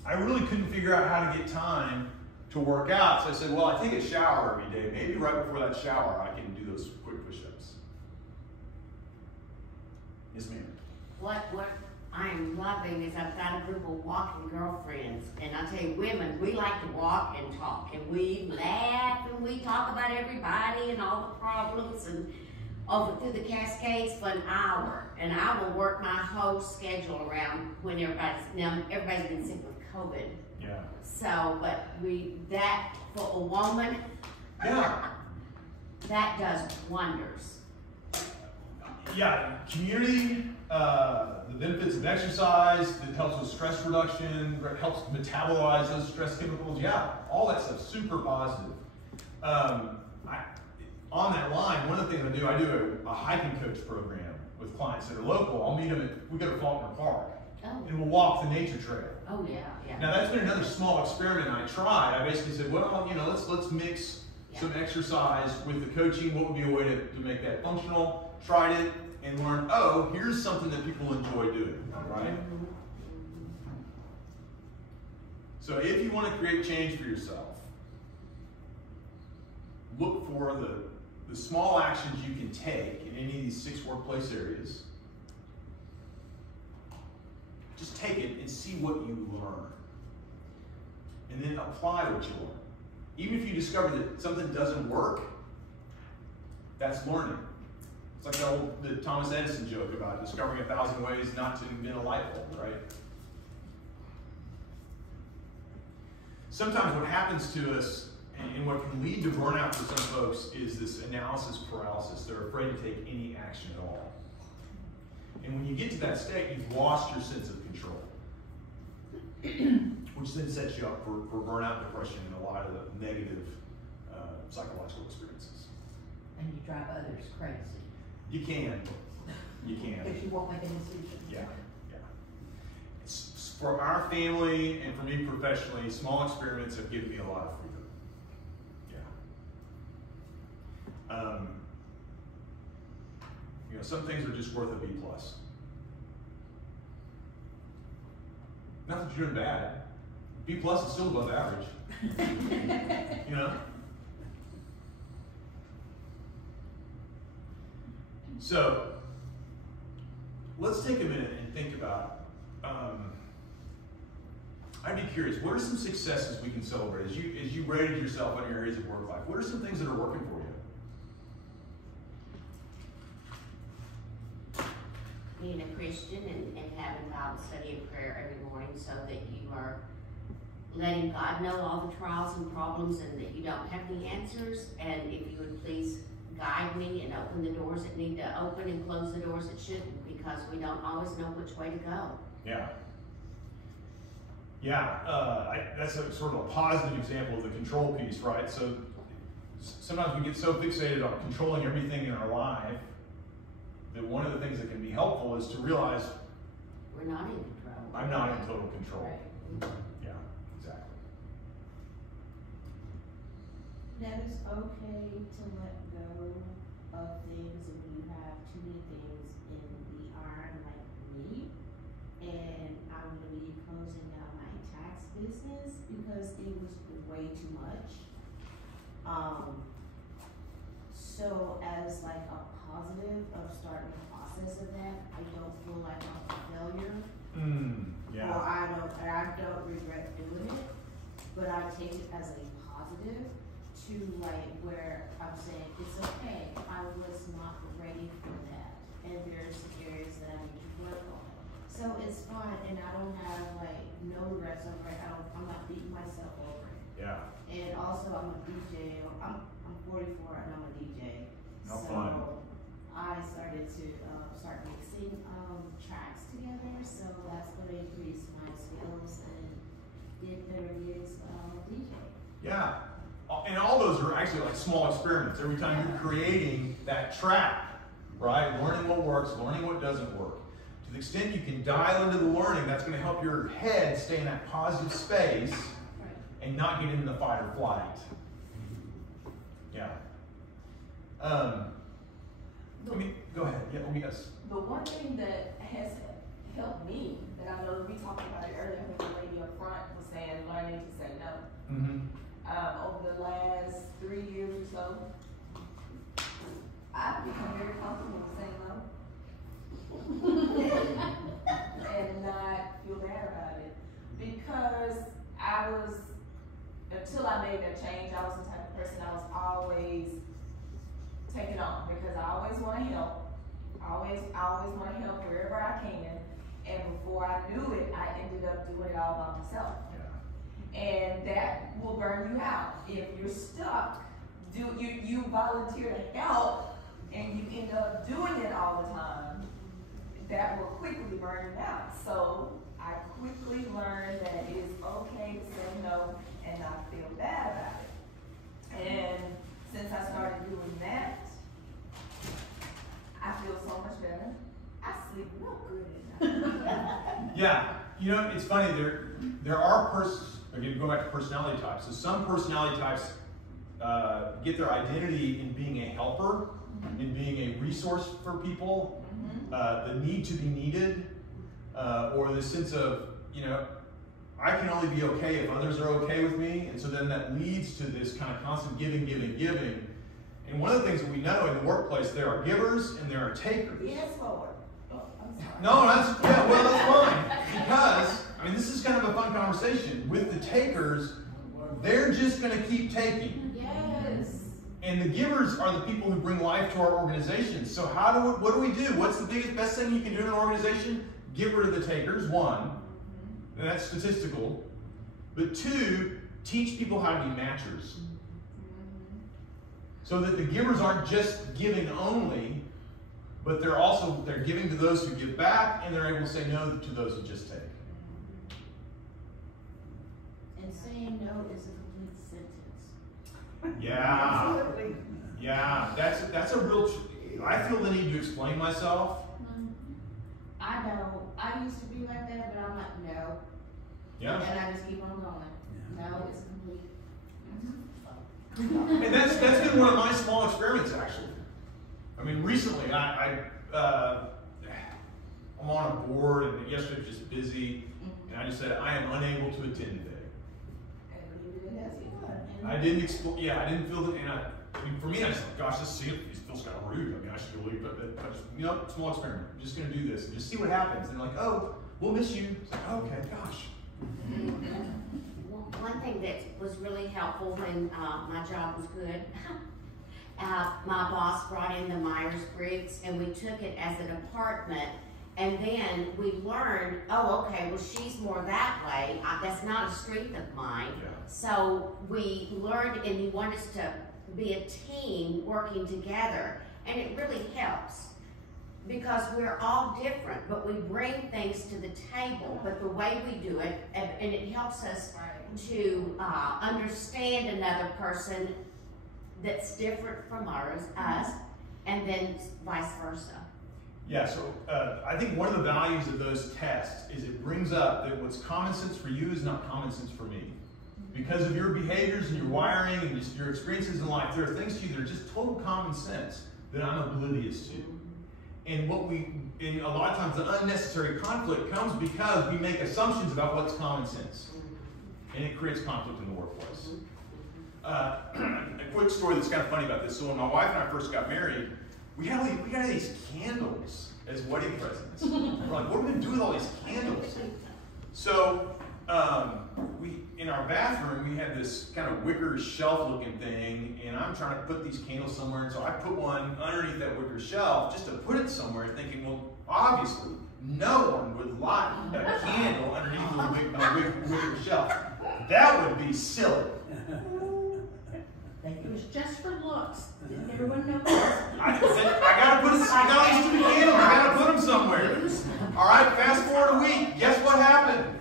I really couldn't figure out how to get time to work out, so I said, well, I take a shower every day. Maybe right before that shower, I can do those quick push-ups. Yes, ma'am. What I'm loving is I've got a group of walking girlfriends, and I tell you, women, we like to walk and talk, and we laugh, and we talk about everybody and all the problems, and over through the Cascades for an hour, and I will work my whole schedule around when everybody's been sick with COVID. Yeah. So, but that for a woman, Yeah. that does wonders. Yeah, community, the benefits of exercise, that helps with stress reduction, helps metabolize those stress chemicals. Yeah, all that stuff, super positive. On that line, one of the things I do a hiking coach program with clients that are local. I'll meet them we go to Faulkner Park, and we'll walk the nature trail. Oh yeah, yeah. Now that's been another small experiment I tried. I basically said, well, let's mix some exercise with the coaching. What would be a way to make that functional? Tried it and learned, oh, here's something that people enjoy doing, right? So if you want to create change for yourself, look for the small actions you can take in any of these 6 workplace areas. Just take it and see what you learn. And then apply what you learn. Even if you discover that something doesn't work, that's learning. It's like the Thomas Edison joke about discovering 1,000 ways not to invent a light bulb, right? Sometimes what happens to us and what can lead to burnout for some folks is this analysis paralysis. They're afraid to take any action at all. And when you get to that state, you've lost your sense of control, which then sets you up for burnout, depression, and a lot of the negative psychological experiences. And you drive others crazy. You can. You can. Because you won't make a decision. Yeah, yeah. For our family and for me professionally, small experiments have given me a lot of freedom. Yeah. Some things are just worth a B+. Not that you're doing bad. B+ is still above average. So, let's take a minute and think about, I'd be curious, what are some successes we can celebrate? As you rated yourself on your areas of work life, what are some things that are working for you? Being a Christian and having Bible study and prayer every morning so that you are letting God know all the trials and problems and that you don't have the answers, and if you would please guide me and open the doors that need to open and close the doors that shouldn't, because we don't always know which way to go. Yeah. Yeah, that's a sort of a positive example of the control piece, right? So sometimes we get so fixated on controlling everything in our life that one of the things that can be helpful is to realize we're not in control. I'm not in total control. Right. Yeah, exactly. That it's okay to let go of things if you have too many things in the iron like me. And I'm going to be closing down my tax business because it was way too much. So as like a positive of starting the process of that, I don't feel like I'm a failure. Yeah. Or I don't regret doing it, but I take it as a positive to like where I'm saying it's okay. I was not ready for that, and there's areas that I need to work on. So it's fine, and I don't have like no regrets over it. I'm not beating myself over it. Yeah. And also I'm a DJ. I'm 44 and I'm a DJ. No So fun. I started to start mixing tracks together. So that's going to increase my skills and get better gigs DJ. Yeah. And all those are actually like small experiments. Every time you're creating that track, right? Learning what works, learning what doesn't work. To the extent you can dial into the learning, that's going to help your head stay in that positive space. Right. and not get into the fight or flight. Yeah. Go ahead. Yeah, yes. The one thing that has helped me, that I know we talked about it earlier, when the lady up front was saying learning to say no. Over the last 3 years or so, I've become very comfortable with saying no. And not feel bad about it. Because until I made that change, I was the type of person I was always taking on, because I always want to help. I always want to help wherever I can. And before I knew it, I ended up doing it all by myself. Yeah. And that will burn you out. If you're stuck, you volunteer to help and you end up doing it all the time, that will quickly burn you out. So I quickly learned that it is okay to say no and not feel bad about it. And since I started doing that, I feel so much better. I sleep real good at night. Yeah, you know, it's funny, there are again, going back to personality types. So some personality types get their identity in being a helper, in being a resource for people, the need to be needed, or the sense of, you know, I can only be okay if others are okay with me. And so then that leads to this kind of constant giving. And one of the things that we know in the workplace, there are givers and there are takers. Yes, Lord. Oh, I'm sorry. No, that's fine. Because, I mean, this is kind of a fun conversation. With the takers, they're just going to keep taking. Yes. And the givers are the people who bring life to our organization. So what do we do? What's the best thing you can do in an organization? Get rid of the takers, one. And that's statistical. But two, teach people how to be matchers. So that the givers aren't just giving only, but they're giving to those who give back, and they're able to say no to those who just take. And saying no is a complete sentence. Yeah. Absolutely. Yeah, that's a real, I feel the need to explain myself. I don't. I used to be like that, but I'm like, no. Yeah. And I just keep on going. No, it's complete. And that's been one of my small experiments, actually. I mean, recently, I'm on a board, and yesterday was just busy, and I just said, I am unable to attend today. I didn't feel the, I mean, for me, I just thought, gosh, this feels kind of rude. I mean, I should go leave, but I just, you know, small experiment. I'm just going to do this and just see what happens. And they're like, oh, we'll miss you. It's like, okay, gosh. One thing that was really helpful when my job was good, my boss brought in the Myers-Briggs and we took it as a department, and then we learned, oh, okay, well, she's more that way. That's not a strength of mine. Yeah. So we learned, and he wanted us to be a team working together, and it really helps. Because we're all different, but we bring things to the table, but the way we do it, and it helps us to understand another person that's different from us, and then vice versa. Yeah, so I think one of the values of those tests is it brings up that what's common sense for you is not common sense for me. Because of your behaviors and your wiring and just your experiences in life, there are things to you that are just total common sense that I'm oblivious to. And and a lot of times the unnecessary conflict comes because we make assumptions about what's common sense. And it creates conflict in the workplace. A quick story that's kind of funny about this. So when my wife and I first got married, we got these candles as wedding presents. We're like, what are we going to do with all these candles? So in our bathroom, we had this kind of wicker shelf looking thing, and I'm trying to put these candles somewhere, and so I put one underneath that wicker shelf just to put it somewhere, thinking, well, obviously, no one would light a candle underneath a wicker shelf. That would be silly. It was just for looks. Didn't everyone know that? I got these two candles, I gotta put them somewhere. All right, fast forward a week, guess what happened?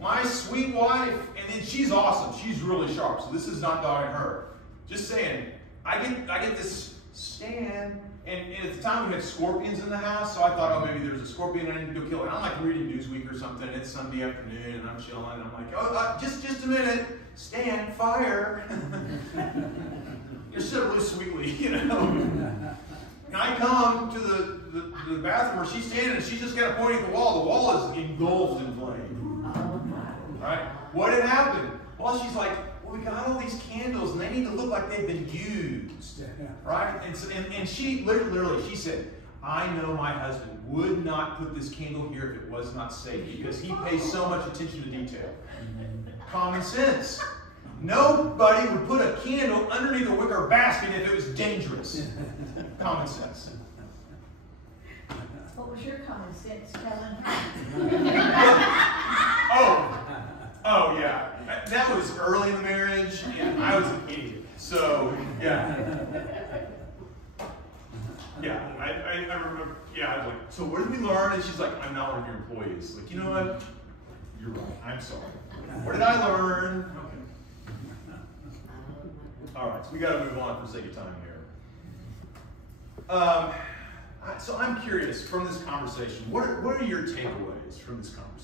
My sweet wife, and then she's awesome. She's really sharp, so this is not dogging her. Just saying, I get this stand, And at the time we had scorpions in the house, so I thought, oh, maybe there's a scorpion I need to go kill it. I'm like reading Newsweek or something. It's Sunday afternoon, and I'm chilling. And I'm like, oh, just a minute. Stan, fire. Just said it really sweetly, you know. And I come to the bathroom where she's standing, and she's just got to point at the wall. The wall is engulfed in flame. Right? What had happened? Well, she's like, well, we got all these candles, and they need to look like they've been used. Right? And she literally, she said, I know my husband would not put this candle here if it was not safe, because he pays so much attention to detail. Common sense. Nobody would put a candle underneath a wicker basket if it was dangerous. Common sense. What was your common sense, Kellen? Oh yeah. That was early in the marriage, and I was an idiot. So, yeah. Yeah, I remember, yeah, I was like, so what did we learn? And she's like, I'm not one of your employees. Like, you know what? You're right. I'm sorry. What did I learn? Okay. All right, so we got to move on for the sake of time here. So I'm curious from this conversation, what are your takeaways from this conversation?